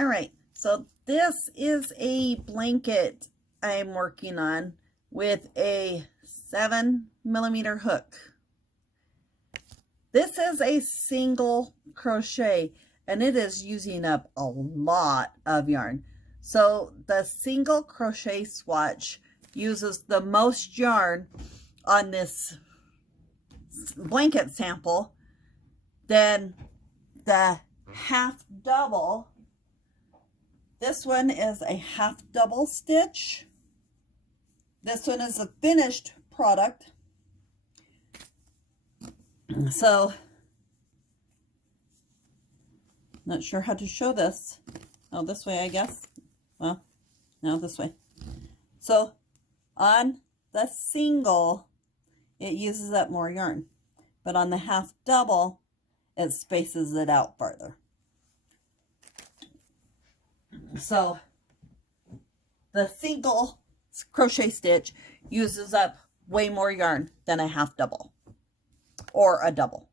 All right, so this is a blanket I'm working on with a 7mm hook. This is a single crochet and it is using up a lot of yarn. So the single crochet swatch uses the most yarn on this blanket sample than the half double. This one is a half double stitch. This one is a finished product. So, not sure how to show this. Oh, this way, I guess. Well, no, this way. So, on the single, it uses up more yarn. But on the half double, it spaces it out farther. So, the single crochet stitch uses up way more yarn than a half double or a double.